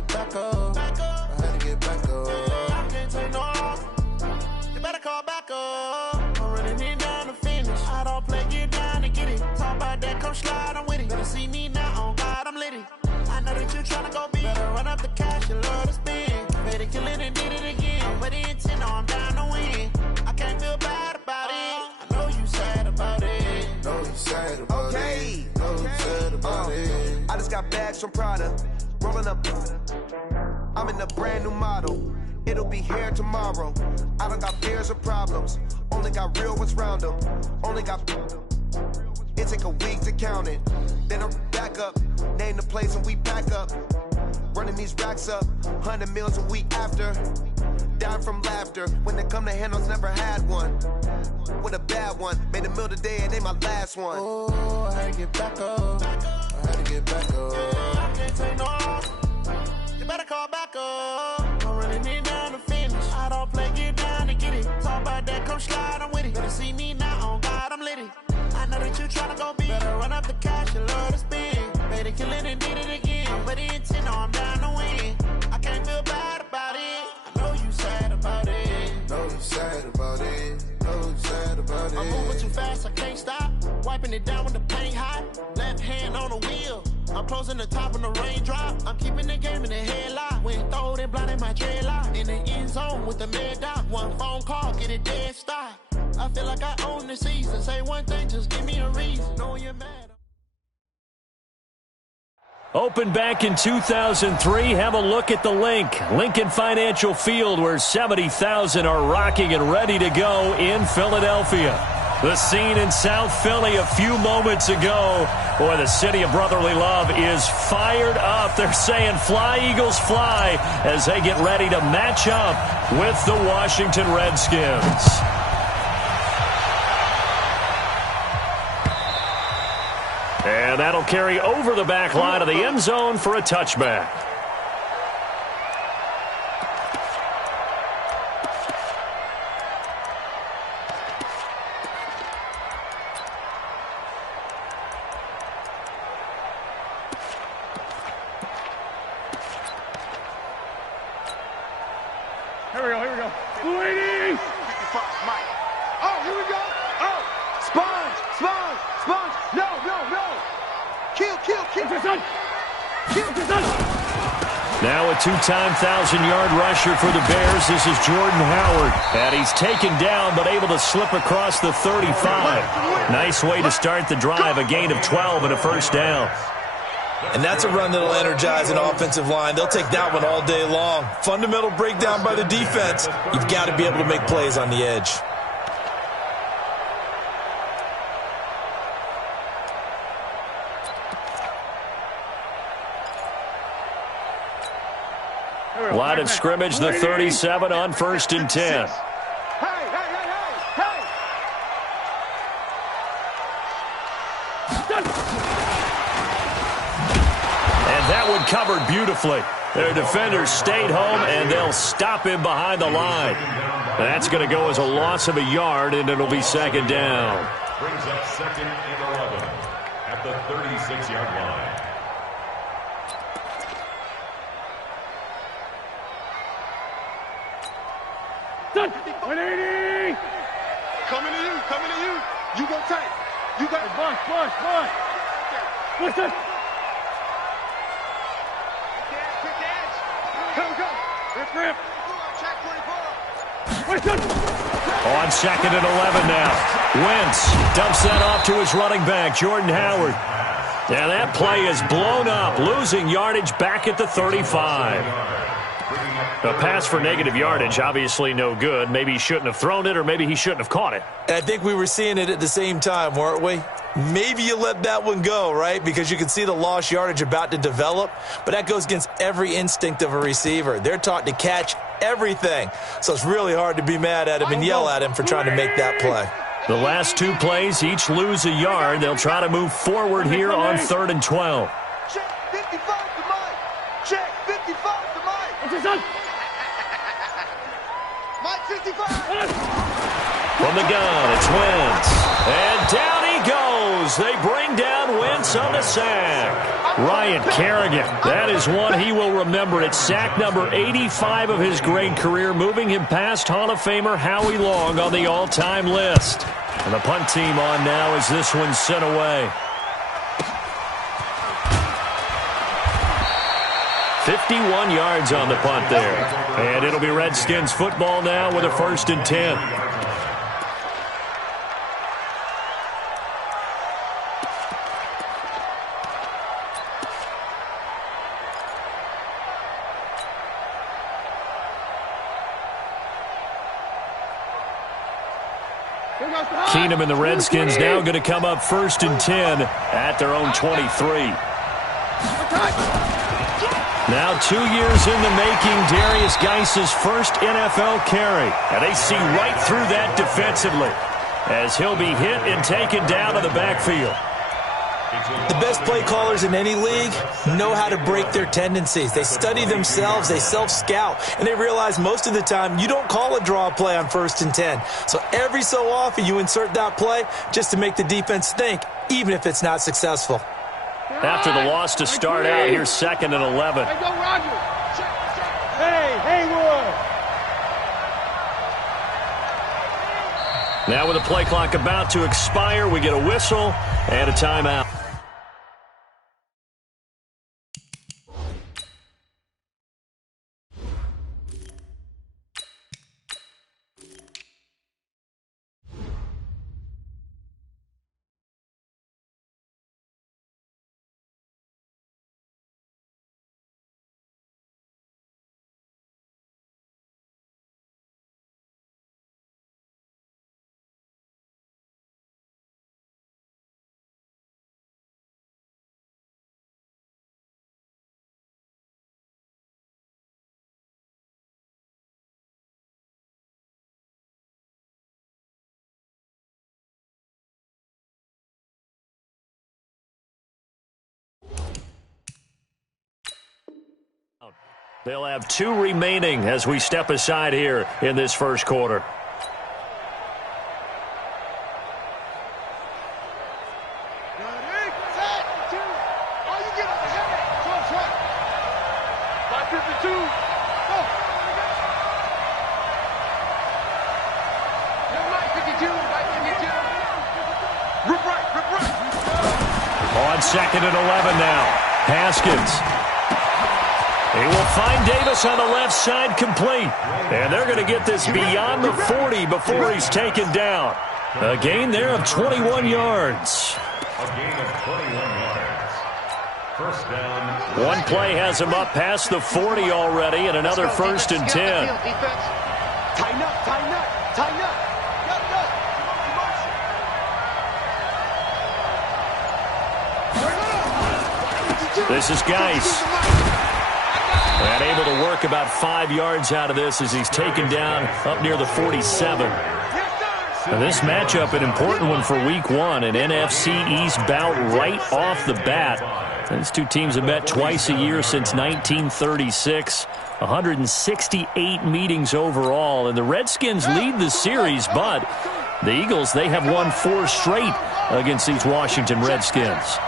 get back up. I had to get back up. I can't take no loss. You better call back up. I'm running it down to finish. I don't play, get down to get it. Talk about that, come slide, I'm with it. Better see me now, on God, I'm litty. I know that you tryna go big. Better run up the cash, you love to spend. Made it, kill it, and did it again. With the intent, I'm down to win. I can't feel bad about it. I know you sad about it. Know you sad about it. Know you sad about it. I just got bags from Prada. Rolling up. I'm in a brand new model. It'll be here tomorrow. I don't got fears or problems. Only got real ones round them. Only got. It take a week to count it. Then I'm back up. Name the place and we pack up. Running these racks up. 100 meals a week after. Down from laughter. When they come to handles, never had one. With a bad one. Made a meal today and they my last one. Oh, I had to get back up. I had to get back up. I can't take no loss. You better call back up. I'm running it down to finish. I don't play, get down to get it. Talk about that, come slide, I'm with it. Better see me now, on God, I'm litty. I know that you tryna go big. Better run up the cash, you love to spend. Made it, kill it, and did it again. With the intent, I'm down to win. I can't feel bad about it. I know you sad about it. Know you sad about it. Know you sad about it. I'm moving too fast, I can't stop. Wiping it down when the paint hot. Left hand on the wheel. I'm closing the top when the raindrop. I'm keeping the game in the headlock. When throw it, blinding my dreadlock. In the end zone with the mad dot. One phone call, get it dead stop. I feel like I own the season. Say one thing, just give me a reason. Knowing you're mad. Opened back in 2003. Have a look at the link. Lincoln Financial Field, where 70,000 are rocking and ready to go in Philadelphia. The scene in South Philly a few moments ago. Boy, the city of brotherly love is fired up. They're saying fly, Eagles, fly, as they get ready to match up with the Washington Redskins. And that'll carry over the back line of the end zone for a touchback. Here we go. Ladies! Mike. Oh, here we go. Oh, sponge. No. Kill. Now a two-time 1,000-yard rusher for the Bears. This is Jordan Howard. And he's taken down but able to slip across the 35. Nice way to start the drive. A gain of 12 and a first down. And that's a run that'll energize an offensive line. They'll take that one all day long. Fundamental breakdown by the defense. You've got to be able to make plays on the edge. Line of scrimmage, the 37 on 1st and 10. Hey! And that one covered beautifully. Their defenders stayed home, and they'll stop him behind the line. That's going to go as a loss of a yard, and it'll be second down. Brings up 2nd and 11 at the 36-yard line. Done. 180. Coming to you. You go tight. You got it. Push. Listen. Quick edge. Go. Rip. Check 24. Listen. On 2nd and 11 now. Wentz dumps that off to his running back, Jordan Howard. And that play is blown up, losing yardage back at the 35. A pass for negative yardage, obviously no good. Maybe he shouldn't have thrown it, or maybe he shouldn't have caught it. And I think we were seeing it at the same time, weren't we? Maybe you let that one go, right? Because you can see the lost yardage about to develop. But that goes against every instinct of a receiver. They're taught to catch everything. So it's really hard to be mad at him and yell at him for trying to make that play. The last two plays each lose a yard. They'll try to move forward here on 3rd and 12. Check 55 to Mike. Check 55 to Mike. What's his son? Mike 55. From the gun, it's Wentz. And down he goes. They bring down Wentz on the sack. Ryan Kerrigan. That is one he will remember. It's sack number 85 of his great career, moving him past Hall of Famer Howie Long on the all-time list. And the punt team on now as this one's sent away. 51 yards on the punt there. And it'll be Redskins football now with a 1st and 10. Keenum and the Redskins now going to come up 1st and 10 at their own 23. Now 2 years in the making, Darius Geis's first NFL carry. And they see right through that defensively as he'll be hit and taken down in the backfield. The best play callers in any league know how to break their tendencies. They study themselves, they self-scout, and they realize most of the time you don't call a draw play on 1st and 10. So every so often you insert that play just to make the defense think, even if it's not successful. After the loss to start out, here's 2nd and 11. Hey, go Roger. Hey, Haywood. Now with the play clock about to expire, we get a whistle and a timeout. They'll have 2 remaining as we step aside here in this first quarter. On 2nd and 11 now. Haskins. He will find Davis on the left side complete. And they're going to get this beyond the 40 before he's taken down. A gain there of 21 yards. A gain of 21 yards. First down. One play has him up past the 40 already, and another 1st and 10. Tighten up, tighten up, tighten up. This is Geis. And able to work about 5 yards out of this as he's taken down up near the 47. And this matchup, an important one for Week 1, an NFC East bout right off the bat. These two teams have met twice a year since 1936. 168 meetings overall. And the Redskins lead the series, but the Eagles, they have won 4 straight against these Washington Redskins.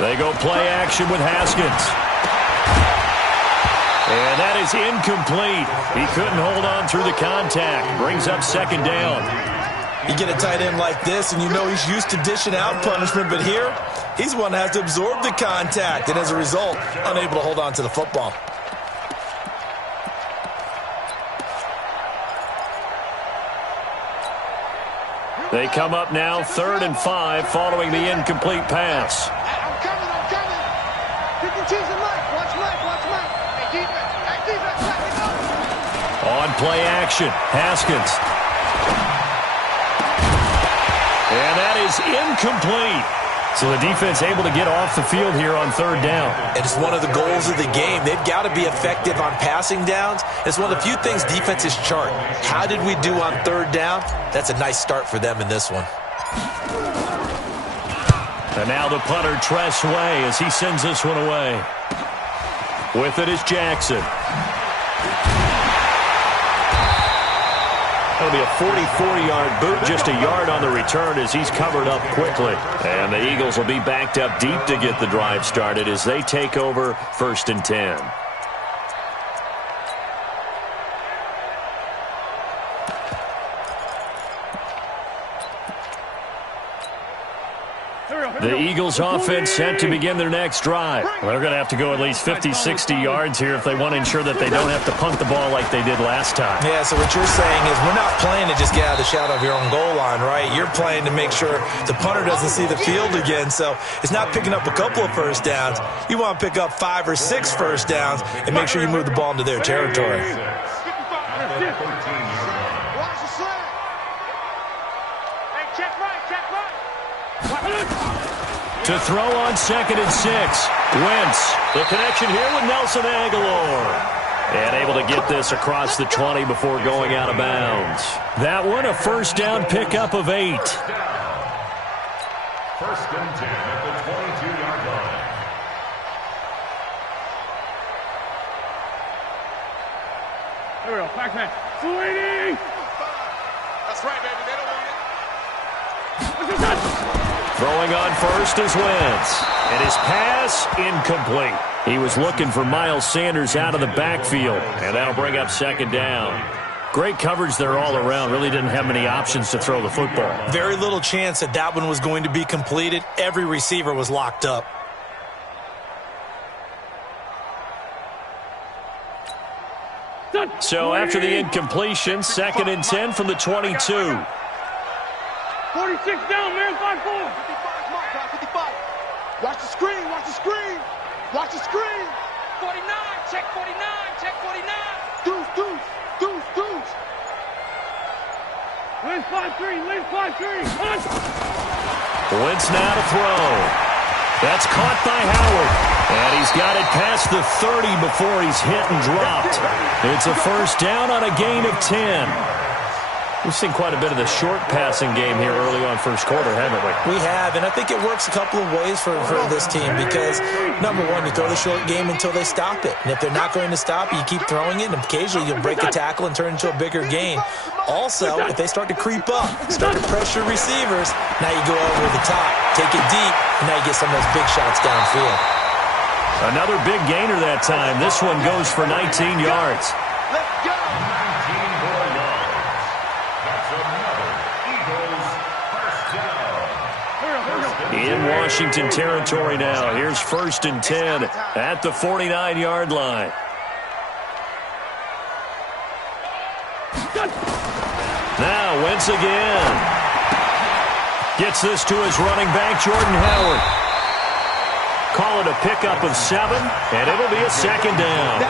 They go play action with Haskins. And that is incomplete. He couldn't hold on through the contact. Brings up 2nd down. You get a tight end like this, and you know he's used to dishing out punishment, but here, he's the one that has to absorb the contact, and as a result, unable to hold on to the football. They come up now 3rd and 5 following the incomplete pass. I'm coming. Pick and choose the Mike. Watch Mike. Hey, defense, back it up. On play action, Haskins. And that is incomplete. So the defense able to get off the field here on 3rd down. It's one of the goals of the game. They've got to be effective on passing downs. It's one of the few things defenses chart. How did we do on 3rd down? That's a nice start for them in this one. And now the punter, Tress Way, as he sends this one away. With it is Jackson. That'll be a 44-yard boot, just a yard on the return as he's covered up quickly. And the Eagles will be backed up deep to get the drive started as they take over 1st and 10. The Eagles offense set to begin their next drive. Well, they're going to have to go at least 50, 60 yards here if they want to ensure that they don't have to punt the ball like they did last time. Yeah, so what you're saying is we're not playing to just get out of the shadow of your own goal line, right? You're playing to make sure the punter doesn't see the field again. So it's not picking up a couple of first downs. You want to pick up 5 or 6 first downs and make sure you move the ball into their territory. To throw on 2nd and 6. Wentz. The connection here with Nelson Aguilar. And able to get this across the 20 before going out of bounds. That one, a first down pickup of 8. 1st and 10 at the 22-yard line. There we go. Back man. Sweetie! That's right, baby. They don't want Throwing on first is Wentz. And his pass incomplete. He was looking for Miles Sanders out of the backfield. And that'll bring up 2nd down. Great coverage there all around. Really didn't have many options to throw the football. Very little chance that that one was going to be completed. Every receiver was locked up. So after the incompletion, 2nd and 10 from the 22. 46 down, man. 5-4. 55. Watch the screen. Watch the screen. Watch the screen. 49. Check 49. Check 49. Deuce. Lynch 5-3. Lynch 5-3. Wentz now to throw. That's caught by Howard. And he's got it past the 30 before he's hit and dropped. It's a first down on a gain of 10. We've seen quite a bit of the short passing game here early on first quarter, haven't we? We have, and I think it works a couple of ways for this team because, number one, you throw the short game until they stop it. And if they're not going to stop it, you keep throwing it, and occasionally you'll break a tackle and turn it into a bigger gain. Also, if they start to creep up, start to pressure receivers, now you go over the top, take it deep, and now you get some of those big shots downfield. Another big gainer that time. This one goes for 19 yards. Let's go. 19 more yards. That's another Eagles first down. In Washington territory now. Here's 1st and 10 at the 49-yard line. Now Wentz again. Gets this to his running back, Jordan Howard. Call it a pickup of 7, and it'll be a 2nd down.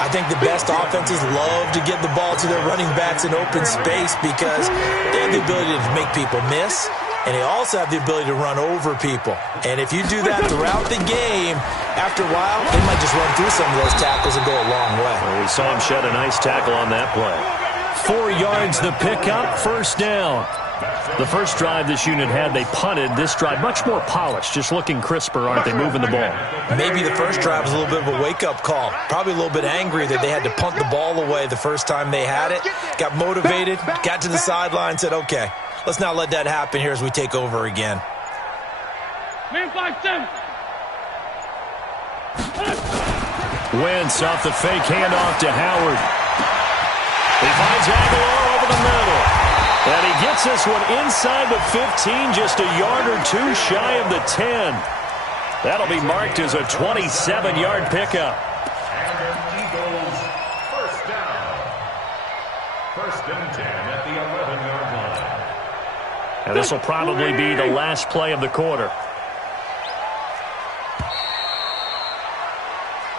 I think the best offenses love to get the ball to their running backs in open space because they have the ability to make people miss, and they also have the ability to run over people. And if you do that throughout the game, after a while, they might just run through some of those tackles and go a long way. Well, we saw him shed a nice tackle on that play. 4 yards the pickup, first down. The first drive this unit had, they punted. This drive, much more polished, just looking crisper, aren't they, moving the ball? Maybe the first drive was a little bit of a wake-up call. Probably a little bit angry that they had to punt the ball away the first time they had it. Got motivated, got to the sideline, said, okay, let's not let that happen here as we take over again. Man 5-7. Wentz off the fake handoff to Howard. He finds Aguilar over the middle. And he gets this one inside the 15, just a yard or two shy of the 10. That'll be marked as a 27-yard pickup. And an Eagles first down. 1st and 10 at the 11-yard line. And this will probably be the last play of the quarter.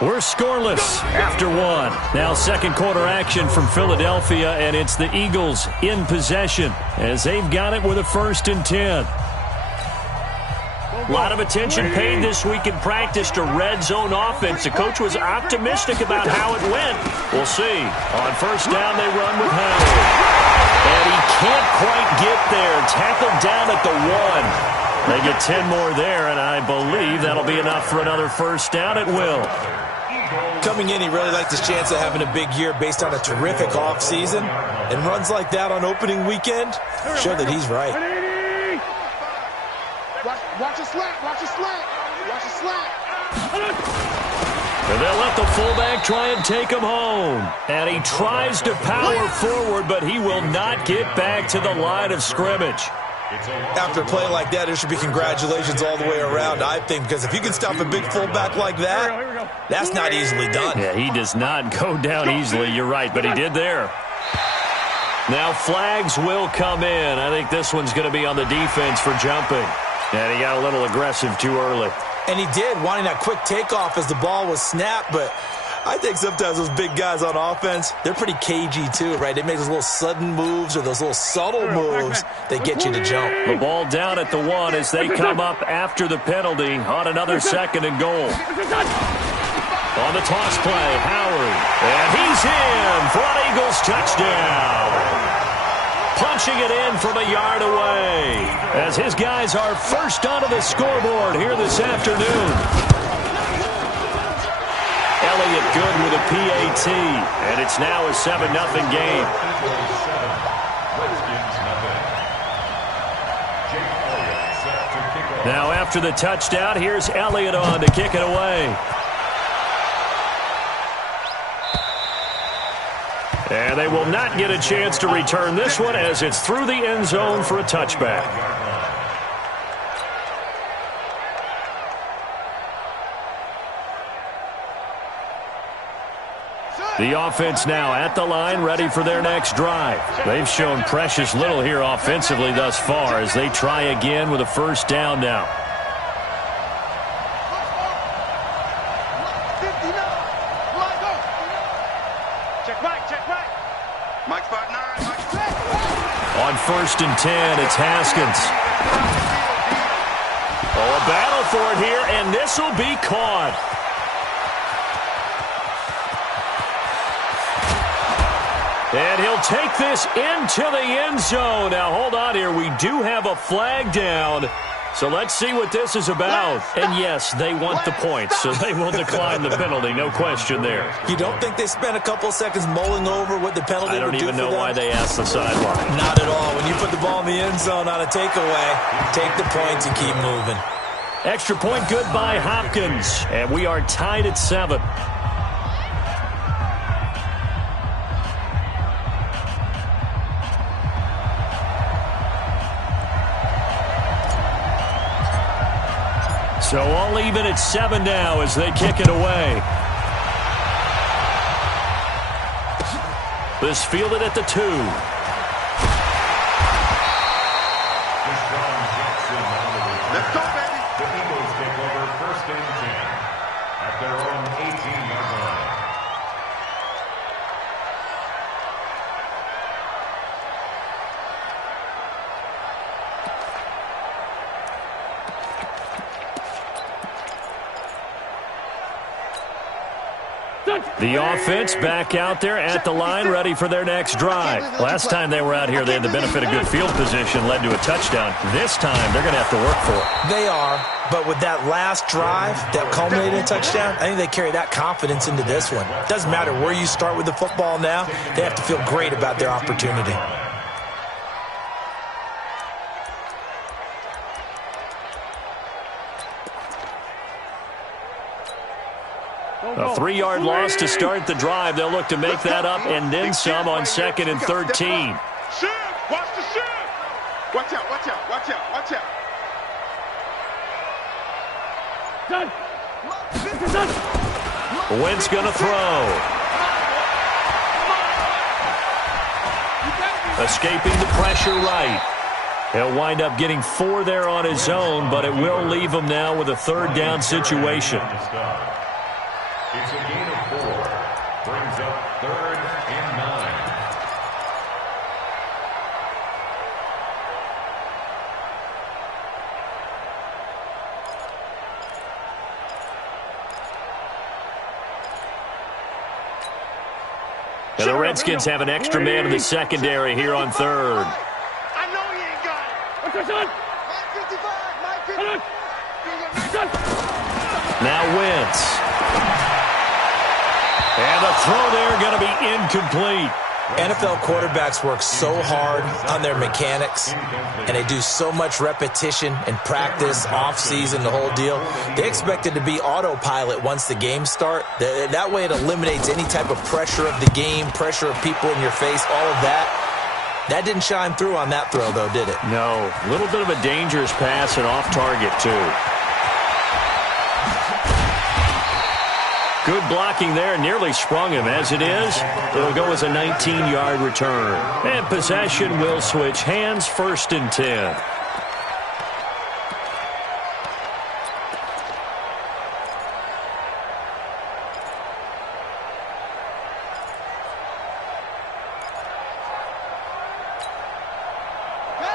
We're scoreless after 1. Now 2nd quarter action from Philadelphia, and it's the Eagles in possession as they've got it with a 1st and 10. A lot of attention paid this week in practice to red zone offense. The coach was optimistic about how it went. We'll see. On first down, they run with Howard. And he can't quite get there. Tackled down at the 1. They get 10 more there, and I believe that'll be enough for another first down at will. Coming in, he really liked his chance of having a big year based on a terrific offseason. And runs like that on opening weekend show that he's right. Watch a slant, watch a slant, watch a slant. And they'll let the fullback try and take him home. And he tries to power forward, but he will not get back to the line of scrimmage. After a play like that, there should be congratulations all the way around, I think, because if you can stop a big fullback like that, that's not easily done. Yeah, he does not go down easily, you're right, but he did there. Now flags will come in. I think this one's going to be on the defense for jumping. And he got a little aggressive too early. And he did, wanting that quick takeoff as the ball was snapped, but I think sometimes those big guys on offense, they're pretty cagey too, right? They make those little sudden moves or those little subtle moves that get you to jump. The ball down at the 1 as they come up after the penalty on another 2nd and goal. On the toss play, Howard. And he's in for an Eagles touchdown. Punching it in from a yard away as his guys are first onto the scoreboard here this afternoon. Elliott good with a PAT, and it's now a 7-0 game. Now after the touchdown, here's Elliott on to kick it away. And they will not get a chance to return this one as it's through the end zone for a touchback. The offense now at the line, ready for their next drive. They've shown precious little here offensively thus far as they try again with a first down now. On 1st and 10, it's Haskins. Oh, a battle for it here, and this will be caught. And he'll take this into the end zone. Now, hold on here. We do have a flag down. So let's see what this is about. And yes, they want the points, so they will decline the penalty. No question there. You don't think they spent a couple of seconds mulling over what the penalty would do for them? I don't even know why they asked the sideline. Not at all. When you put the ball in the end zone on a takeaway, take the points and keep moving. Extra point good by Hopkins. And we are tied at 7. So all even at 7 now as they kick it away. This fielded at the 2. Let's go, baby. The Eagles take over 1st and 10 at their own 18-yard line. The offense back out there at the line, ready for their next drive. Last time they were out here, they had the benefit of good field position, led to a touchdown. This time, they're going to have to work for it. They are, but with that last drive that culminated in a touchdown, I think they carry that confidence into this one. Doesn't matter where you start with the football now, they have to feel great about their opportunity. A 3-yard loss to start the drive. They'll look to make that up and then some on 2nd and 13. Shift! Watch the shift! Watch out, watch out, watch out, watch out. Done. Wentz going to throw. Escaping the pressure right. He'll wind up getting 4 there on his own, but it will leave him now with a 3rd down situation. It's a gain of 4. Brings up 3rd and 9. And the Redskins have an extra man in the secondary here on 3rd. I know he ain't got it. What's this on? Mike 55, Mike 55. Now Wentz. And the throw there going to be incomplete. NFL quarterbacks work so hard on their mechanics, and they do so much repetition and practice, off-season, the whole deal. They expect it to be autopilot once the games start. That way it eliminates any type of pressure of the game, pressure of people in your face, all of that. That didn't shine through on that throw, though, did it? No. A little bit of a dangerous pass and off target, too. Good blocking there. Nearly sprung him. As it is, it'll go as a 19-yard return. And possession will switch hands, 1st and 10.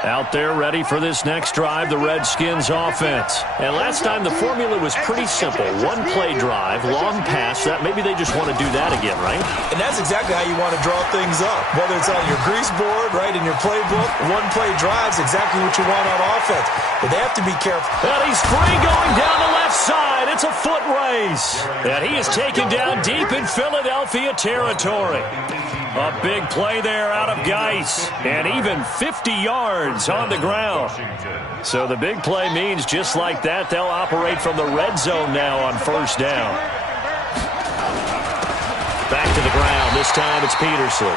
Out there ready for this next drive, the Redskins offense. And last time the formula was pretty simple. One play drive, long pass. That maybe they just want to do that again, right? And that's exactly how you want to draw things up. Whether it's on your grease board, right, in your playbook, one play drive's exactly what you want on offense. But they have to be careful. And he's free going down the left side. It's a foot race. And he is taken down deep in Philadelphia territory. A big play there out of Geis, and even 50 yards on the ground. So the big play means just like that, they'll operate from the red zone now on 1st down. Back to the ground. This time it's Peterson.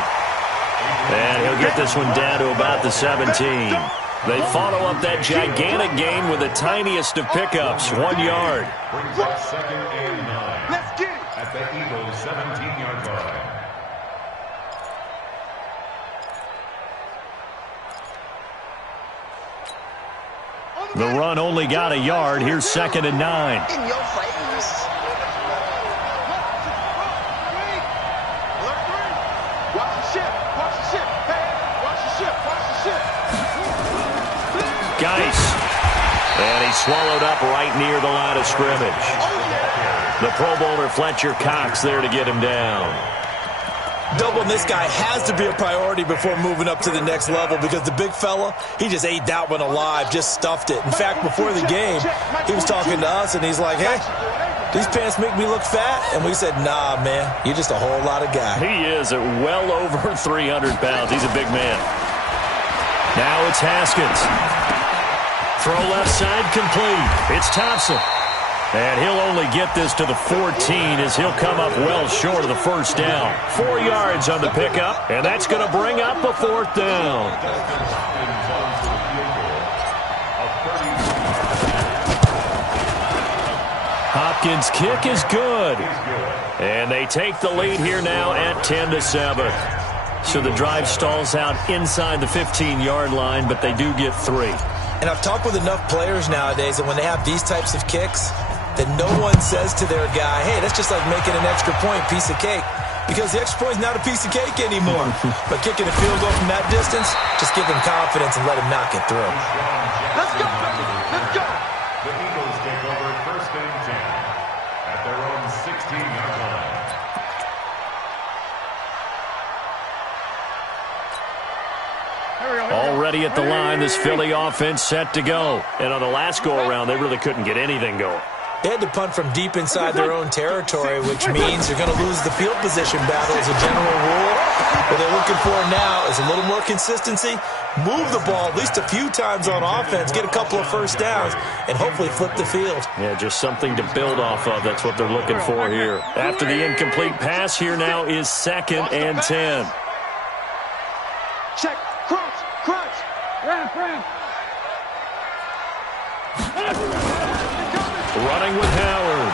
And he'll get this one down to about the 17. They follow up that gigantic gain with the tiniest of pickups, 1 yard. Brings up 2nd and 9. Let's get it. At the Eagles' 17-yard line. The run only got a yard. Here's 2nd and 9. In your face. Watch the ship. Watch the ship. Hey, watch the ship. Watch the ship. Geis. And he swallowed up right near the line of scrimmage. The Pro Bowler Fletcher Cox there to get him down. Doubling this guy has to be a priority before moving up to the next level because the big fella, he just ate that one alive, just stuffed it. In fact, before the game, he was talking to us, and he's like, hey, these pants make me look fat? And we said, nah, man, you're just a whole lot of guy. He is at well over 300 pounds. He's a big man. Now it's Haskins. Throw left side complete. It's Thompson. And he'll only get this to the 14 as he'll come up well short of the 1st down. 4 yards on the pickup, and that's going to bring up a 4th down. Hopkins' kick is good. And they take the lead here now at 10-7. So the drive stalls out inside the 15-yard line, but they do get 3. And I've talked with enough players nowadays that when they have these types of kicks, that no one says to their guy, hey, that's just like making an extra point, piece of cake. Because the extra point is not a piece of cake anymore. But kicking a field goal from that distance, just give him confidence and let him knock it through. Let's go, baby. Let's go. The Eagles take over 1st and 10 at their own 16-yard line. Already at the line, this Philly offense set to go. And on the last go-around, they really couldn't get anything going. They had to punt from deep inside their own territory, which means you're going to lose the field position battle as a general rule. What they're looking for now is a little more consistency, move the ball at least a few times on offense, get a couple of 1st downs, and hopefully flip the field. Yeah, just something to build off of. That's what they're looking for here. After the incomplete pass, here now is 2nd and 10. Check. Crunch. Crunch. Ramp. Running with Howard.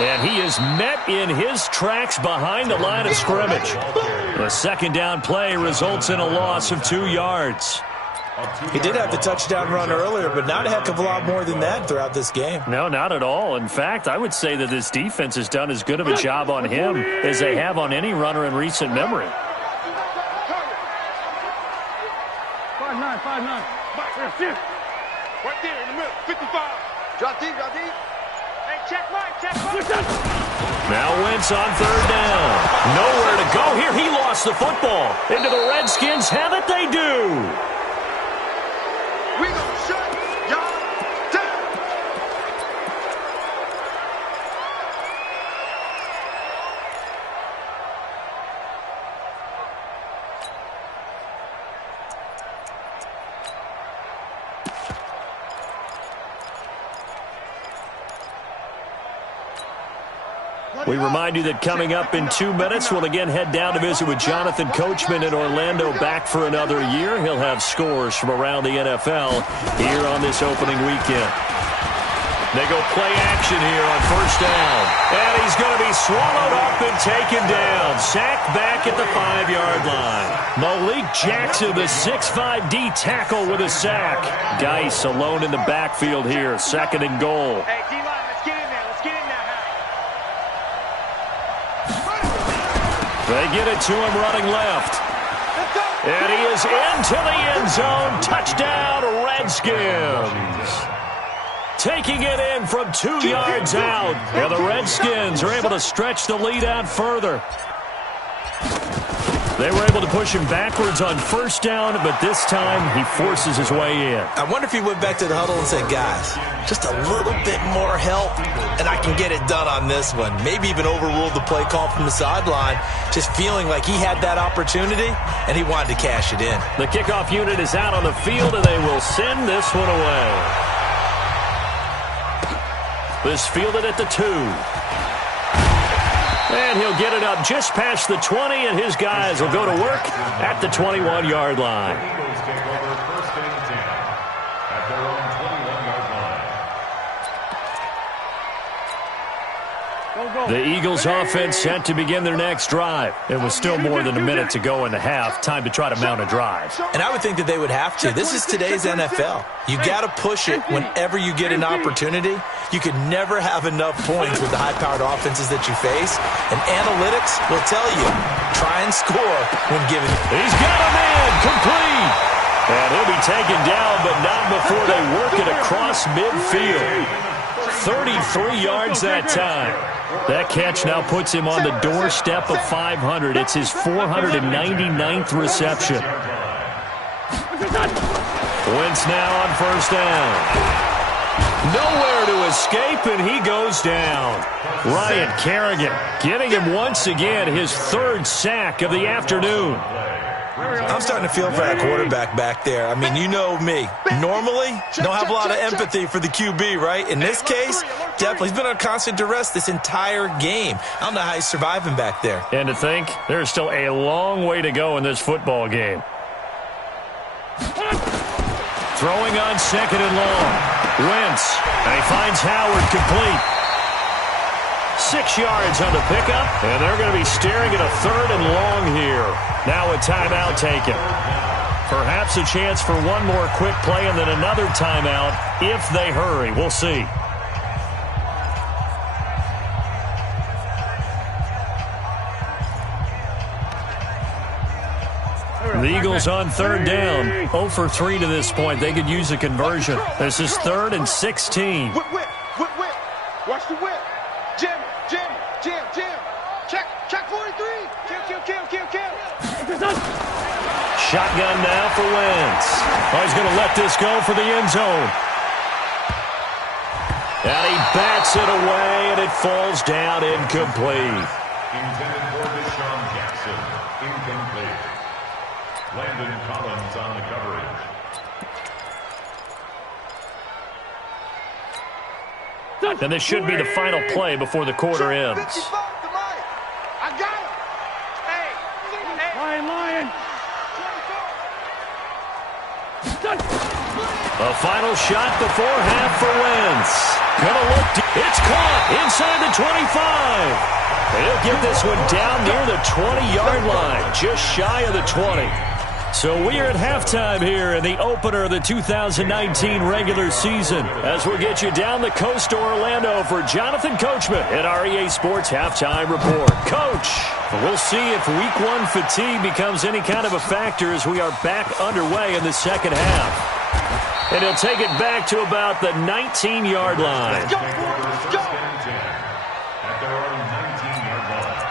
And he is met in his tracks behind the line of scrimmage. The 2nd down play results in a loss of 2 yards. He did have the touchdown run earlier, but not a heck of a lot more than that throughout this game. No, not at all. In fact, I would say that this defense has done as good of a job on him as they have on any runner in recent memory. 5-9. Right there in the middle. 55. Drop deep. Hey, check right. Now Wentz on 3rd down. Nowhere to go here. He lost the football. Into the Redskins. Have it they do. We gonna shut y'all down. We remind you that coming up in 2 minutes, we'll again head down to visit with Jonathan Coachman in Orlando, back for another year. He'll have scores from around the NFL here on this opening weekend. They go play action here on first down. And he's going to be swallowed up and taken down. Sacked back at the 5-yard line. Malik Jackson, the 6'5" D tackle with a sack. Geis alone in the backfield here. 2nd and goal. Hey, D-line, let's get in there. Let's get in there. They get it to him running left. And he is into the end zone. Touchdown, Redskins. Taking it in from 2 yards out. And the Redskins are able to stretch the lead out further. They were able to push him backwards on first down, but this time he forces his way in. I wonder if he went back to the huddle and said, guys, just a little bit more help, and I can get it done on this one. Maybe even overruled the play call from the sideline, just feeling like he had that opportunity, and he wanted to cash it in. The kickoff unit is out on the field, and they will send this one away. This fielded at the 2. And he'll get it up just past the 20, and his guys will go to work at the 21-yard line. Eagles take over 1st and 10 at their own 21-yard line. The Eagles offense set to begin their next drive. It was still more than a minute to go in the half. Time to try to mount a drive. And I would think that they would have to. This is today's NFL. You got to push it whenever you get an opportunity. You can never have enough points with the high-powered offenses that you face. And analytics will tell you, try and score when given. He's got a man complete. And he'll be taken down, but not before they work it across midfield. 33 yards that time. That catch now puts him on the doorstep of 500. It's his 499th reception. Wentz now on first down. Nowhere to escape, and he goes down. Ryan Kerrigan getting him once again his 3rd sack of the afternoon. I'm starting to feel for that quarterback back there. I mean, you know me. Normally, don't have a lot of empathy for the QB, right? In this case, definitely. He's been on constant duress this entire game. I don't know how he's surviving back there. And to think, there's still a long way to go in this football game. Throwing on 2nd and long. Wentz, and he finds Howard complete. 6 yards on the pickup, and they're going to be staring at a 3rd and long here. Now a timeout taken. Perhaps a chance for one more quick play and then another timeout if they hurry. We'll see. The Eagles on 3rd down. 0 for 3 to this point. They could use a conversion. This is 3rd and 16. Whip. Watch the whip. Jim. Check 43. Kill. Shotgun now for Wentz. Oh, he's going to let this go for the end zone. And he bats it away, and it falls down incomplete. Intended for Deshaun Jackson. Incomplete. Landon Collins on the coverage. And this should be the final play before the quarter ends. I got him. Hey. Lion. A final shot before half for Wentz. Gonna look. It's caught inside the 25. He'll get this one down near the 20-yard line, just shy of the 20. So we are at halftime here in the opener of the 2019 regular season, as we'll get you down the coast to Orlando for Jonathan Coachman at our EA Sports Halftime Report. Coach, we'll see if Week 1 fatigue becomes any kind of a factor as we are back underway in the second half. And he'll take it back to about the 19-yard line. Let's go. At their own 19-yard line.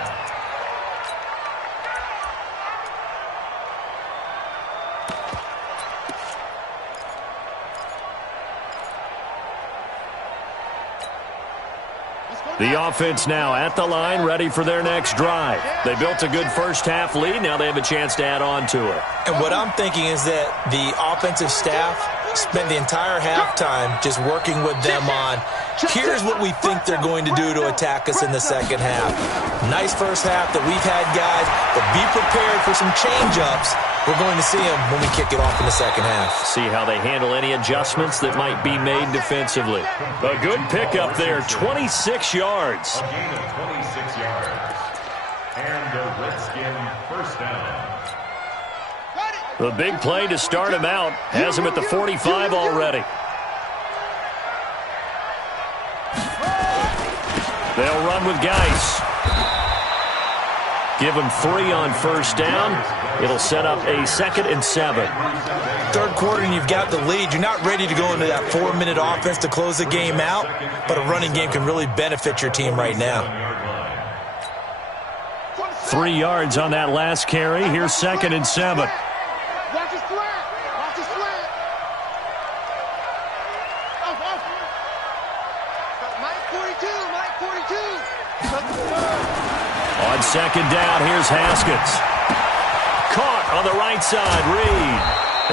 The offense now at the line, ready for their next drive. They built a good first-half lead. Now they have a chance to add on to it. And what I'm thinking is that the offensive staff spent the entire halftime just working with them on, here's what we think they're going to do to attack us in the second half. Nice first half that we've had, guys, but be prepared for some change-ups. We're going to see them when we kick it off in the second half. See how they handle any adjustments that might be made defensively. A good pickup there, 26 yards. A gain of 26 yards. And a Redskin first down. The big play to start him out has him at the 45 already. They'll run with Geis. Give him 3 on first down. It'll set up a 2nd and 7. Third quarter and you've got the lead. You're not ready to go into that 4-minute offense to close the game out, but a running game can really benefit your team right now. 3 yards on that last carry. Here's 2nd and 7. Watch his slant. Watch his slant. Mike 42. Mike 42. On second down, here's Haskins. Caught on the right side, Reed.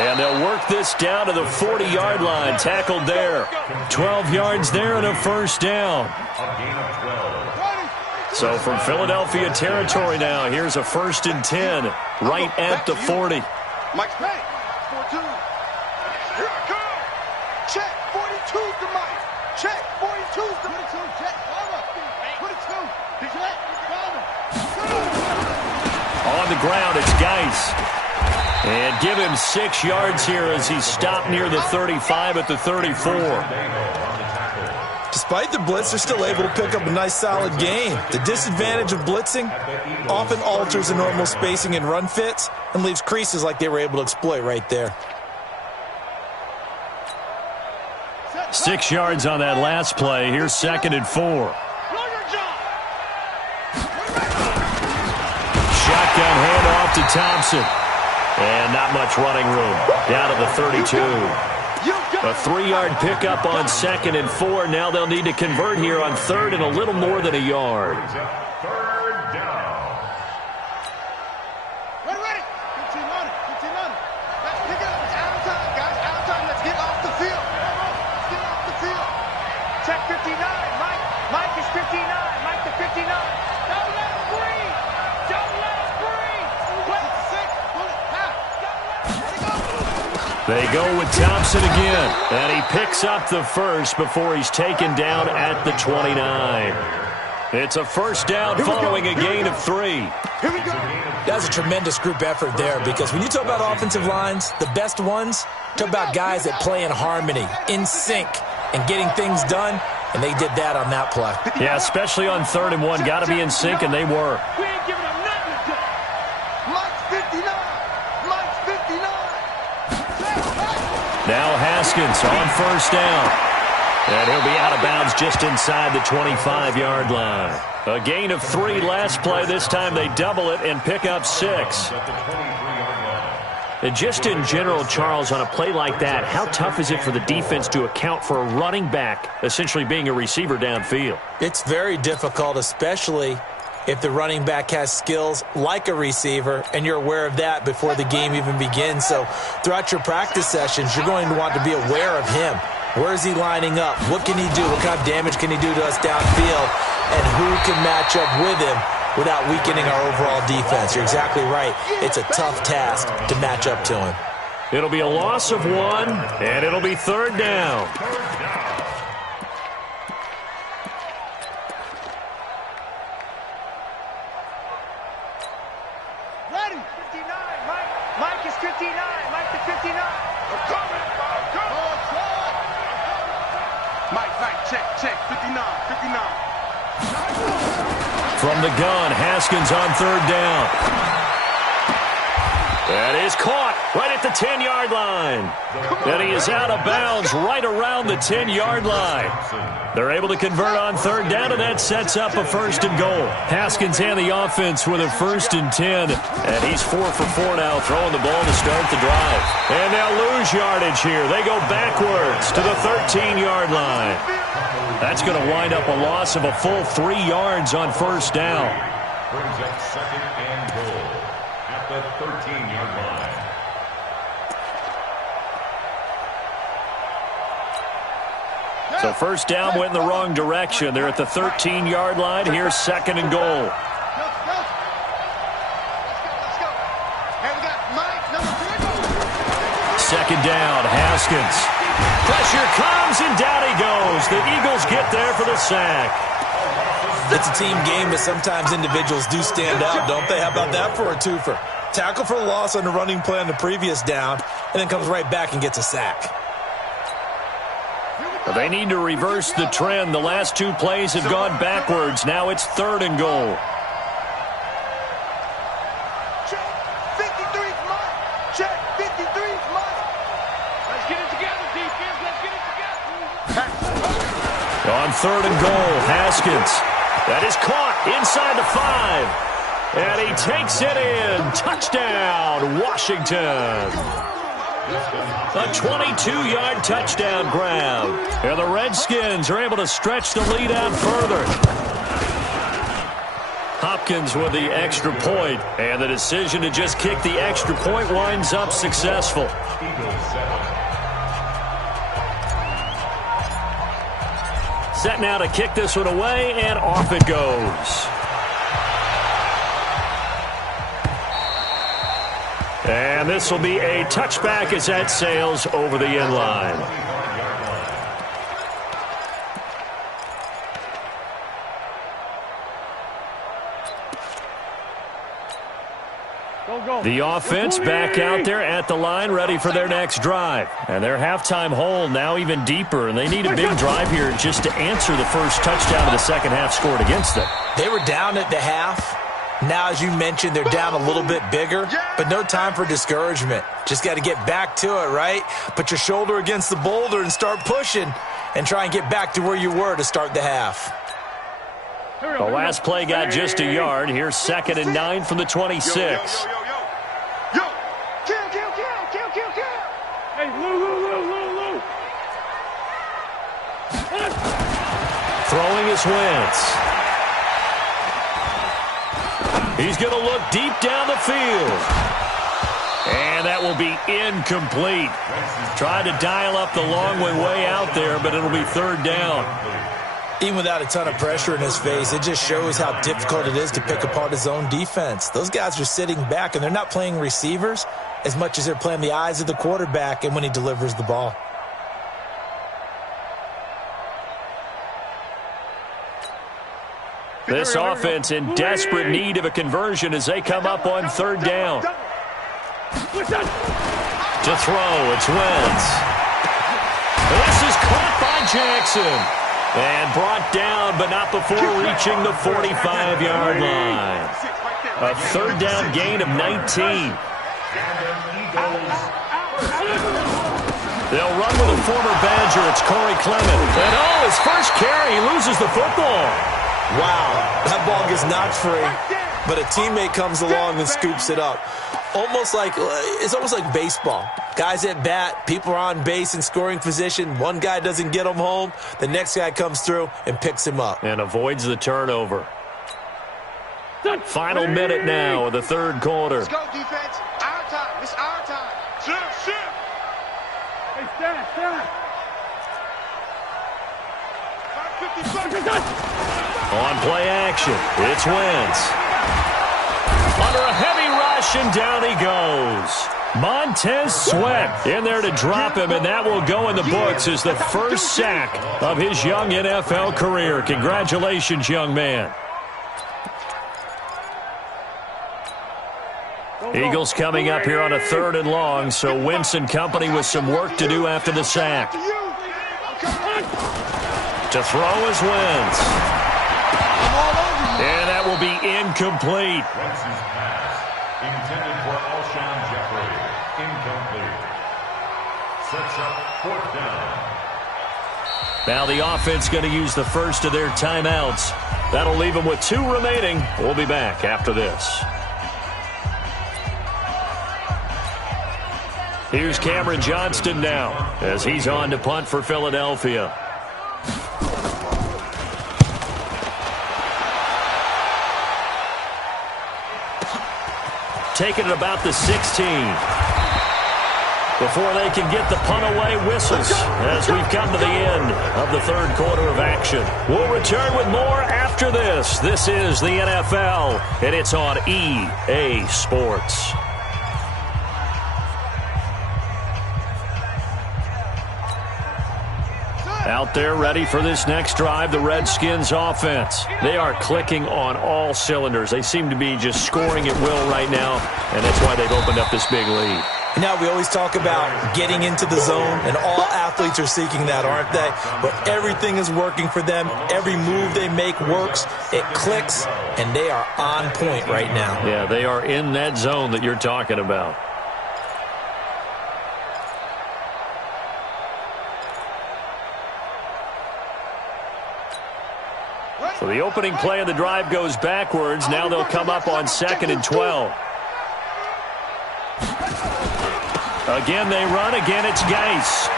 And they'll work this down to the 40-yard line. Tackled there. 12 yards there and a first down. So from Philadelphia territory now, here's a 1st and 10 right at the 40. Mike's ready. 4-2. Here I come. Check. 42's the Mike. Check. 42's the 42. Check. 42. Check. On the ground, it's Geis. And give him 6 yards here as he's stopped near the 35 at the 34. Despite the blitz, they're still able to pick up a nice solid gain. The disadvantage of blitzing often alters the normal spacing and run fits and leaves creases like they were able to exploit right there. 6 yards on that last play. Here's 2nd and 4. Shotgun handoff to Thompson. And not much running room. Down to the 32. A 3-yard pickup on 2nd and 4. Now they'll need to convert here on 3rd and a little more than a yard. 3rd down. Ready. 15 on it. 15 on it. Let's pick it up. It's out of time, guys. Out of time. Let's get off the field. Let's get off the field. Check 59. Mike is 59. Mike to 59. Don't let him breathe. Don't let him breathe. Put it 6. Put it half. They go with Thompson again, and he picks up the first before he's taken down at the 29. It's a first down following a gain of 3. That's a tremendous group effort there because when you talk about offensive lines, the best ones, talk about guys that play in harmony, in sync, and getting things done, and they did that on that play. Yeah, especially on 3rd and 1. Got to be in sync, and they were. We ain't giving him nothing to do. Mike's 59. Mike's 59. Now Haskins on first down. And he'll be out of bounds just inside the 25-yard line. A gain of 3 last play. This time they double it and pick up 6. And just in general, Charles, on a play like that, how tough is it for the defense to account for a running back essentially being a receiver downfield? It's very difficult, especially if the running back has skills like a receiver, and you're aware of that before the game even begins. So throughout your practice sessions, you're going to want to be aware of him. Where is he lining up? What can he do? What kind of damage can he do to us downfield? And who can match up with him without weakening our overall defense? You're exactly right. It's a tough task to match up to him. It'll be a loss of 1, and it'll be 3rd down. Ready. 59. Mike is 59. Mike to 59. I'm coming. Mike, check, 59. From the gun, Haskins on 3rd down. That is caught right at the 10-yard line. And he is out of bounds right around the 10-yard line. They're able to convert on 3rd down, and that sets up a 1st and goal. Haskins and the offense with a 1st and 10. And he's 4 for 4 now, throwing the ball to start the drive. And they'll lose yardage here. They go backwards to the 13-yard line. That's going to wind up a loss of a full 3 yards on 1st down. Brings up 2nd and goal at the 13-yard line. So first down went in the wrong direction. They're at the 13-yard line. Here's second and goal. Second down, Haskins. Pressure comes, and down he goes. The Eagles get there for the sack. It's a team game, but sometimes individuals do stand out, don't they? How about that for a twofer? Tackle for the loss on the running play on the previous down, and then comes right back and gets a sack. They need to reverse the trend. The last two plays have gone backwards. Now it's third and goal. Check. 53's mine. Check. 53's mine. Let's get it together, defense. Let's get it together. On third and goal, Haskins. That is caught inside the 5. And he takes it in. Touchdown, Washington. A 22-yard touchdown grab. And the Redskins are able to stretch the lead out further. Hopkins with the extra point, and the decision to just kick the extra point winds up successful. Set now to kick this one away, and off it goes. And this will be a touchback as that sails over the end line. The offense back out there at the line, ready for their next drive. And their halftime hole now even deeper, and they need a big drive here just to answer the first touchdown of the second half scored against them. They were down at the half. Now, as you mentioned, they're down a little bit bigger, but no time for discouragement. Just got to get back to it, right? Put your shoulder against the boulder and start pushing and try and get back to where you were to start the half. The last play got just a yard. Here's second and 9 from the 26. Kill. Hey, Lou. Throwing his Wentz. He's going to look deep down the field. And that will be incomplete. Tried to dial up the long way out there, but it'll be third down. Even without a ton of pressure in his face, it just shows how difficult it is to pick apart his own defense. Those guys are sitting back, and they're not playing receivers as much as they're playing the eyes of the quarterback and when he delivers the ball. This offense in desperate need of a conversion as they come up on third down. To throw, it's Wentz. This is caught by Jackson. And brought down, but not before reaching the 45-yard line. A third down gain of 19. They'll run with a former Badger. It's Corey Clement. And his first carry, he loses the football. Wow, that ball gets knocked free, but a teammate comes along and scoops it up. It's almost like baseball. Guys at bat, people are on base in scoring position. One guy doesn't get him home. The next guy comes through and picks him up. And avoids the turnover. Final minute now of the third quarter. Let's go, defense. Our time. It's our time. Shift. Hey, stand. 50 On play action, it's Wentz. Under a heavy rush, and down he goes. Montez Sweat in there to drop him, and that will go in the books as the first sack of his young NFL career. Congratulations, young man. Eagles coming up here on a third and long, so Wentz and company with some work to do after the sack. To throw is Wentz. And that will be incomplete. Wentz's pass, intended for Alshon Jeffrey, incomplete. Sets up fourth down. Now the offense going to use the first of their timeouts. That'll leave them with 2 remaining. We'll be back after this. Here's Cameron Johnston now as he's on to punt for Philadelphia. Taking it about the 16. before they can get the punt away whistles as we've come to the end of the third quarter of action. We'll return with more after this. This is the NFL, and it's on EA Sports. Out there ready for this next drive, the Redskins offense. They are clicking on all cylinders. They seem to be just scoring at will right now, and that's why they've opened up this big lead. Now, we always talk about getting into the zone, and all athletes are seeking that, aren't they? But everything is working for them. Every move they make works. It clicks, and they are on point right now. Yeah, they are in that zone that you're talking about. So the opening play of the drive goes backwards. Now they'll come up on 2nd and 12. Again, they run. Again, it's Geis.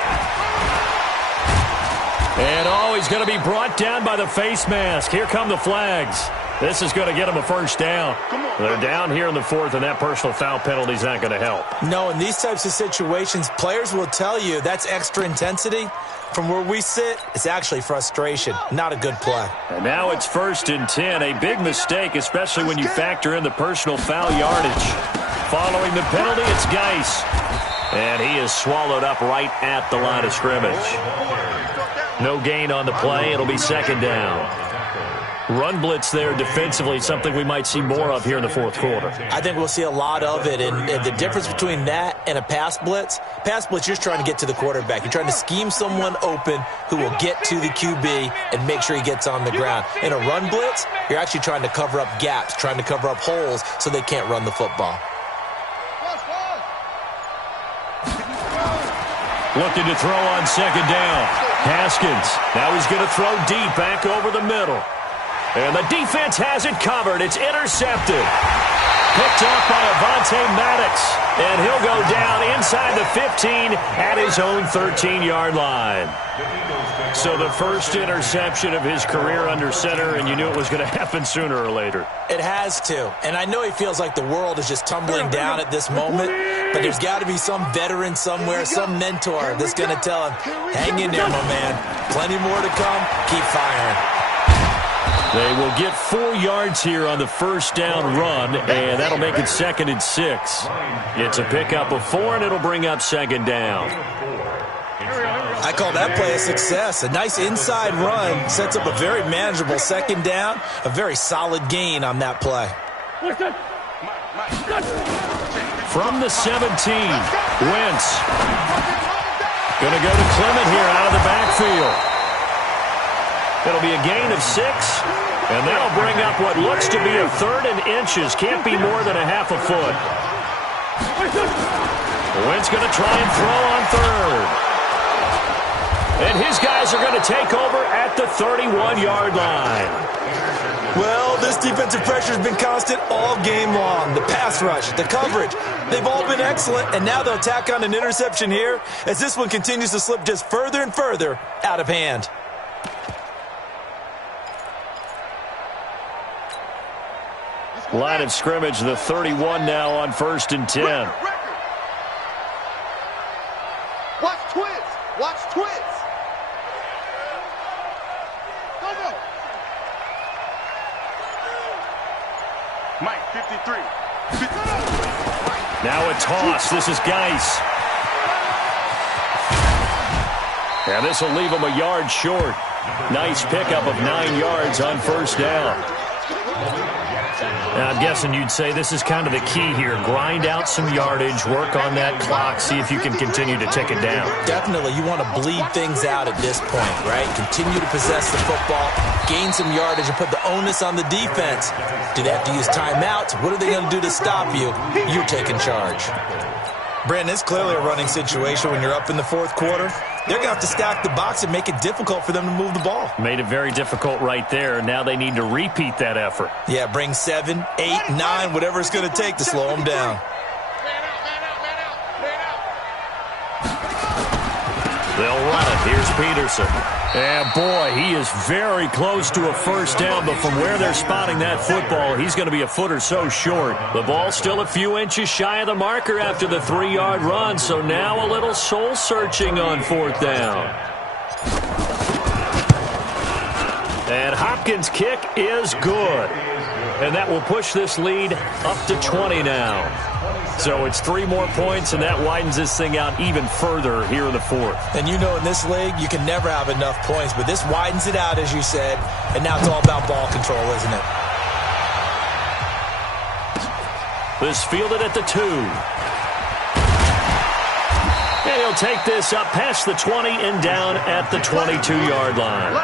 And, he's going to be brought down by the face mask. Here come the flags. This is going to get them a first down. They're down here in the fourth, and that personal foul penalty is not going to help. No, in these types of situations, players will tell you that's extra intensity. From where we sit, it's actually frustration. Not a good play. And now it's 1st and 10. A big mistake, especially when you factor in the personal foul yardage. Following the penalty, it's Geis. And he is swallowed up right at the line of scrimmage. No gain on the play. It'll be 2nd down. Run blitz there defensively, something we might see more of here in the fourth quarter. I think we'll see a lot of it, and the difference between that and a pass blitz, you're just trying to get to the quarterback. You're trying to scheme someone open who will get to the QB and make sure he gets on the ground. In a run blitz, you're actually trying to cover up gaps, trying to cover up holes so they can't run the football. Looking to throw on 2nd down. Haskins. Now he's going to throw deep back over the middle. And the defense has it covered. It's intercepted. Picked off by Avonte Maddox. And he'll go down inside the 15 at his own 13-yard line. So the first interception of his career under center, and you knew it was going to happen sooner or later. It has to. And I know he feels like the world is just tumbling down at this moment, but there's got to be some veteran somewhere, some mentor that's going to tell him, hang in there, my man. Plenty more to come. Keep firing. They will get 4 yards here on the first down run, and that'll make it 2nd and 6. It's a pickup of 4, and it'll bring up 2nd down. I call that play a success. A nice inside run sets up a very manageable 2nd down, a very solid gain on that play. From the 17, Wentz. Going to go to Clement here out of the backfield. It'll be a gain of 6, and that'll bring up what looks to be a 3rd and inches. Can't be more than a half a foot. Wentz going to try and throw on 3rd. And his guys are going to take over at the 31-yard line. Well, this defensive pressure has been constant all game long. The pass rush, the coverage, they've all been excellent, and now they'll tack on an interception here as this one continues to slip just further and further out of hand. Line of scrimmage, the 31 now on 1st and 10. Watch twins. Watch twins. Go. Mike, 53. Now a toss. This is Geis. And this will leave him a yard short. Nice pickup of 9 yards on 1st down. Now, I'm guessing you'd say this is kind of the key here. Grind out some yardage, work on that clock, see if you can continue to tick it down. Definitely. You want to bleed things out at this point, right? Continue to possess the football, gain some yardage, and put the onus on the defense. Do they have to use timeouts? What are they going to do to stop you? You're taking charge. Brandon, it's clearly a running situation when you're up in the fourth quarter. They're going to have to stack the box and make it difficult for them to move the ball. Made it very difficult right there. Now they need to repeat that effort. Yeah, bring 7, 8, 9, whatever it's going to take to slow them down. They'll run it. Here's Peterson. And, boy, he is very close to a first down, but from where they're spotting that football, he's going to be a foot or so short. The ball's still a few inches shy of the marker after the 3-yard run, so now a little soul-searching on fourth down. And Hopkins' kick is good. And that will push this lead up to 20 now. So it's 3 more points, and that widens this thing out even further here in the fourth. And you know in this league, you can never have enough points, but this widens it out, as you said, and now it's all about ball control, isn't it? This fielded at the 2. And he'll take this up past the 20 and down at the 22-yard line.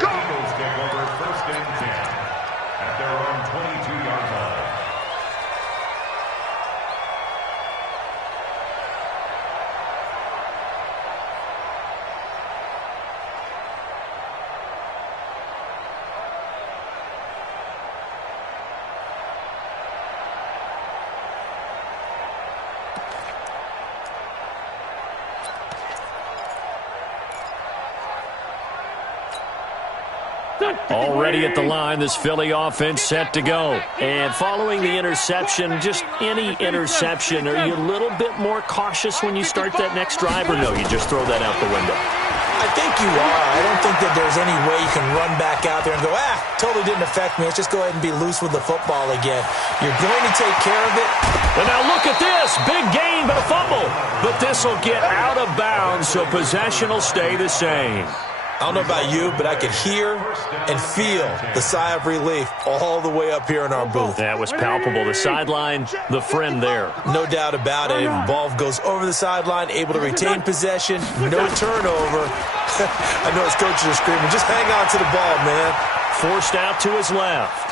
Eagles take over first and 10 at their own 22-yard line. Already at the line, this Philly offense set to go. And following the interception, just any interception, are you a little bit more cautious when you start that next drive, or no, you just throw that out the window? I think you are. I don't think that there's any way you can run back out there and go, totally didn't affect me. Let's just go ahead and be loose with the football again. You're going to take care of it. And now look at this. Big gain, but a fumble. But this will get out of bounds, so possession will stay the same. I don't know about you, but I could hear and feel the sigh of relief all the way up here in our booth. That was palpable. The sideline, the friend there. No doubt about it. Ball goes over the sideline, able to retain possession, no turnover. I know his coaches are screaming, just hang on to the ball, man. Forced out to his left.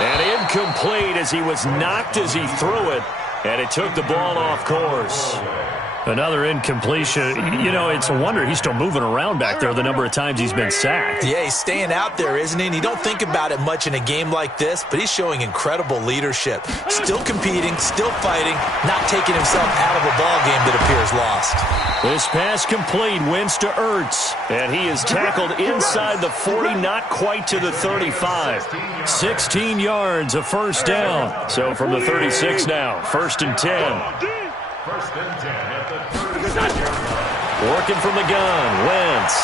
And incomplete as he was knocked as he threw it. And it took the ball off course. Another incompletion. You know, it's a wonder he's still moving around back there the number of times he's been sacked. Yeah, he's staying out there, isn't he? And you don't think about it much in a game like this, but he's showing incredible leadership. Still competing, still fighting, not taking himself out of a ball game that appears lost. This pass complete, wins to Ertz. And he is tackled inside the 40, not quite to the 35. 16 yards, a first down. So from the 36 now, 1st and 10. First and 10 at the 36-yard line. Working from the gun, Wentz.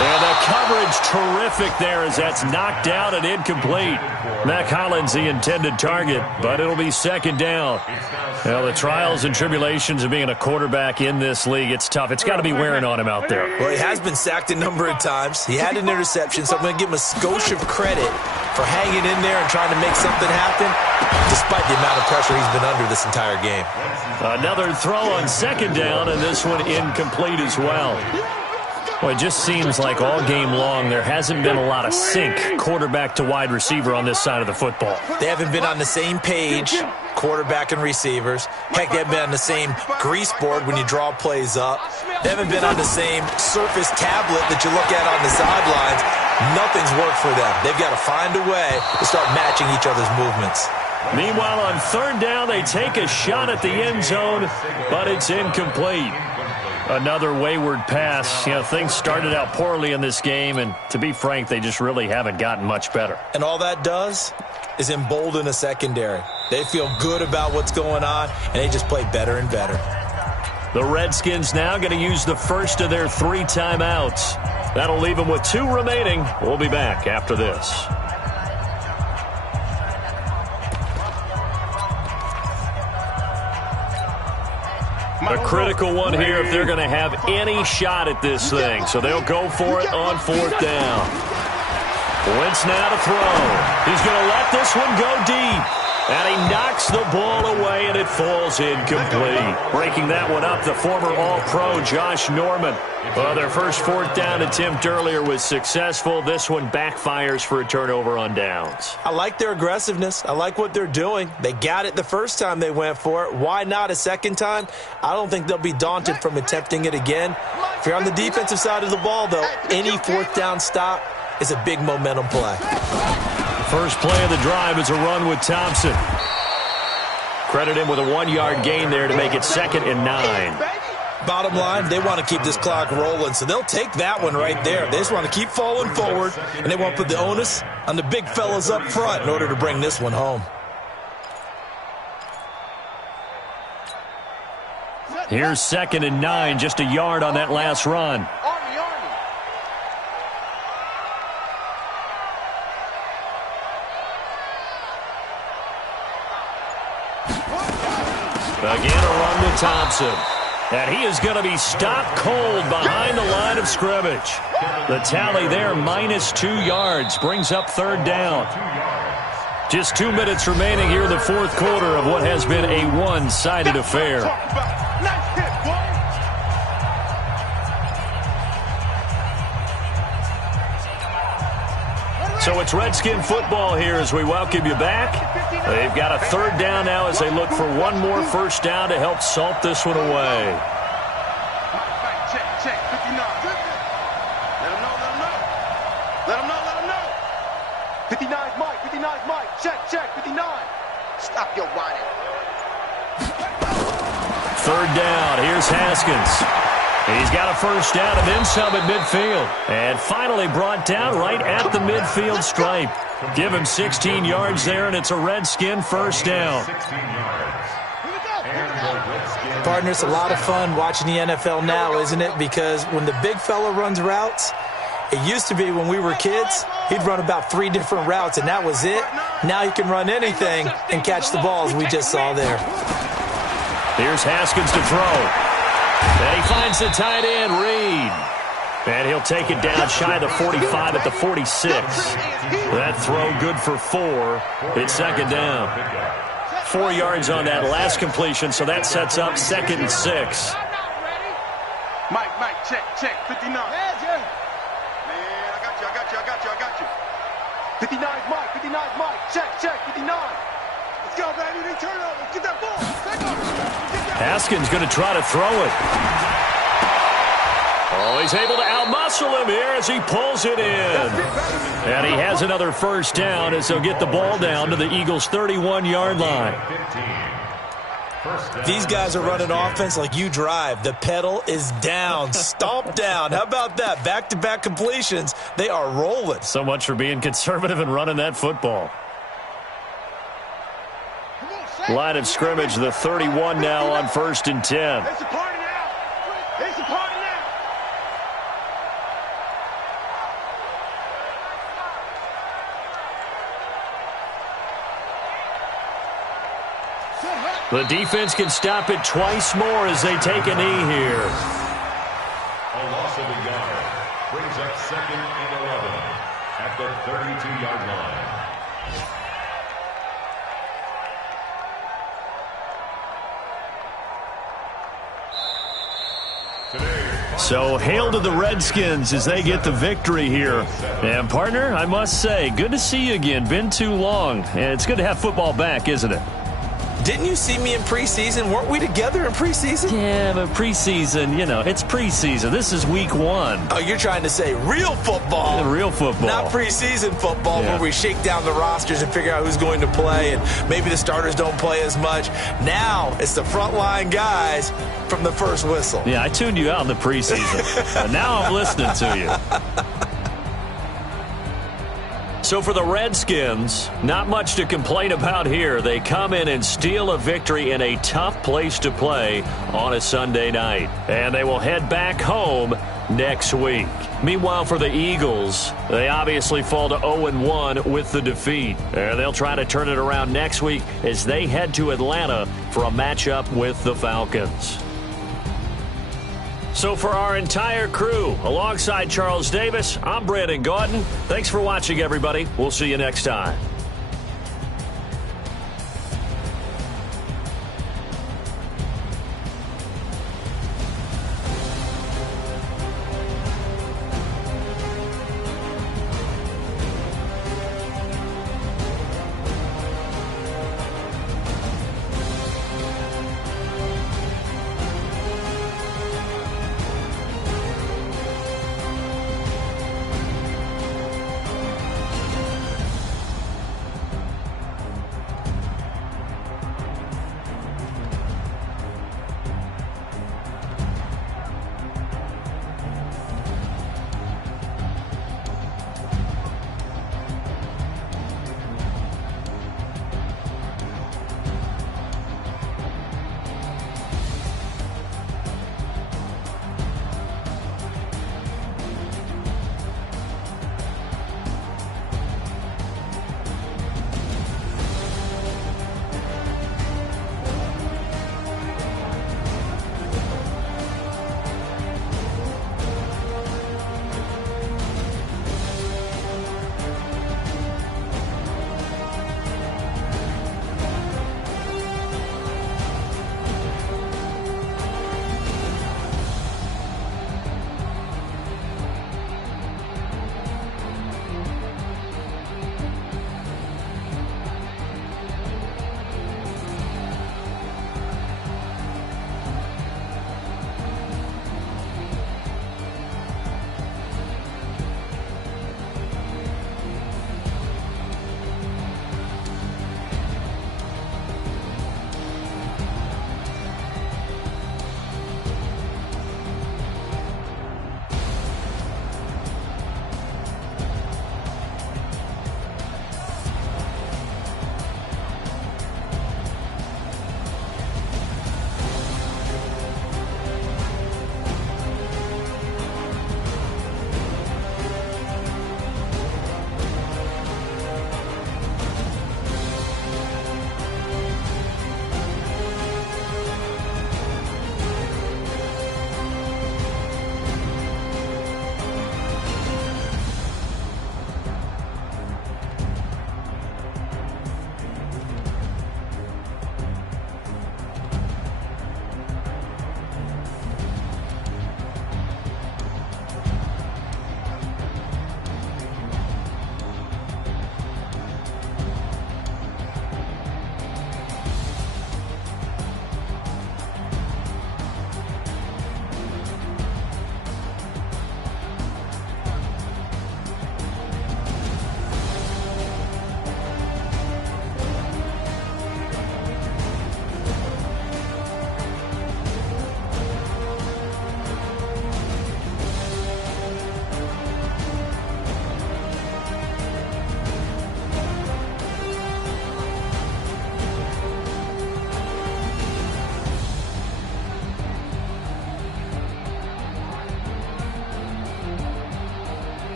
And the coverage terrific there as that's knocked out and incomplete. Mac Hollins the intended target, but it'll be 2nd down. Well, the trials and tribulations of being a quarterback in this league, it's tough. It's got to be wearing on him out there. Well, he has been sacked a number of times. He had an interception, so I'm going to give him a skosh of credit for hanging in there and trying to make something happen, despite the amount of pressure he's been under this entire game. Another throw on 2nd down, and this one incomplete as well. Well, it just seems like all game long there hasn't been a lot of sync quarterback to wide receiver on this side of the football. They haven't been on the same page, quarterback and receivers. Heck, they haven't been on the same grease board when you draw plays up. They haven't been on the same surface tablet that you look at on the sidelines. Nothing's worked for them. They've got to find a way to start matching each other's movements. Meanwhile, on 3rd down, they take a shot at the end zone, but it's incomplete. Another wayward pass. You know, things started out poorly in this game, and to be frank, they just really haven't gotten much better. And all that does is embolden a secondary. They feel good about what's going on, and they just play better and better. The Redskins now going to use the first of their 3 timeouts. That'll leave them with 2 remaining. We'll be back after this. A critical one here if they're going to have any shot at this thing. So they'll go for it on 4th down. Wentz now to throw. He's going to let this one go deep. And he knocks the ball away, and it falls incomplete. Breaking that one up, the former All-Pro Josh Norman. Well, their first 4th down attempt earlier was successful. This one backfires for a turnover on downs. I like their aggressiveness. I like what they're doing. They got it the first time they went for it. Why not a second time? I don't think they'll be daunted from attempting it again. If you're on the defensive side of the ball, though, any 4th down stop is a big momentum play. First play of the drive is a run with Thompson. Credit him with a 1-yard gain there to make it 2nd and 9. Bottom line, they want to keep this clock rolling, so they'll take that one right there. They just want to keep falling forward, and they want to put the onus on the big fellas up front in order to bring this one home. Here's 2nd and 9, just a yard on that last run. Again, a run with Thompson. And he is going to be stopped cold behind the line of scrimmage. The tally there, -2 yards, brings up 3rd down. Just 2 minutes remaining here in the 4th quarter of what has been a one-sided affair. So it's Redskin football here as we welcome you back. They've got a 3rd down now as they look for one more first down to help salt this one away. Check, 59. Let him know. 59's Mike. Check, 59. Stop your whining. 3rd down. Here's Haskins. He's got a first down and then some at midfield. And finally brought down right at the midfield stripe. Give him 16 yards there, and it's a Redskin first down. Partner, it's a lot of fun watching the NFL now, isn't it? Because when the big fella runs routes, it used to be when we were kids, he'd run about 3 different routes, and that was it. Now he can run anything and catch the ball, as we just saw there. Here's Haskins to throw. And he finds the tight end, Reed. And he'll take it down shy of the 45 at the 46. That throw good for 4. It's 2nd down. 4 yards on that last completion, so that sets up 2nd and 6. Mike, check, 59. Man, I got you. 59's Mike, check, 59. Let's go, baby, they turn over, get that ball, take off. Haskins going to try to throw it. Oh, he's able to outmuscle him here as he pulls it in. And he has another first down as he'll get the ball down to the Eagles' 31-yard line. These guys are running offense like you drive. The pedal is down, stomp down. How about that? Back-to-back completions. They are rolling. So much for being conservative and running that football. Line of scrimmage, the 31 now on 1st and 10. It's a party now. It's a party now. The defense can stop it twice more as they take a knee here. A loss of a yard brings up 2nd and 11 at the 32-yard line. So hail to the Redskins as they get the victory here. And partner, I must say, good to see you again. Been too long. And it's good to have football back, isn't it? Didn't you see me in preseason? Weren't we together in preseason? Yeah, but preseason, you know, it's preseason. This is week 1. Oh, you're trying to say real football. Yeah, real football. Not preseason football where we shake down the rosters and figure out who's going to play, and maybe the starters don't play as much. Now it's the frontline guys from the first whistle. Yeah, I tuned you out in the preseason. But now I'm listening to you. So for the Redskins, not much to complain about here. They come in and steal a victory in a tough place to play on a Sunday night. And they will head back home next week. Meanwhile, for the Eagles, they obviously fall to 0-1 with the defeat. And they'll try to turn it around next week as they head to Atlanta for a matchup with the Falcons. So for our entire crew, alongside Charles Davis, I'm Brandon Gaudin. Thanks for watching, everybody. We'll see you next time.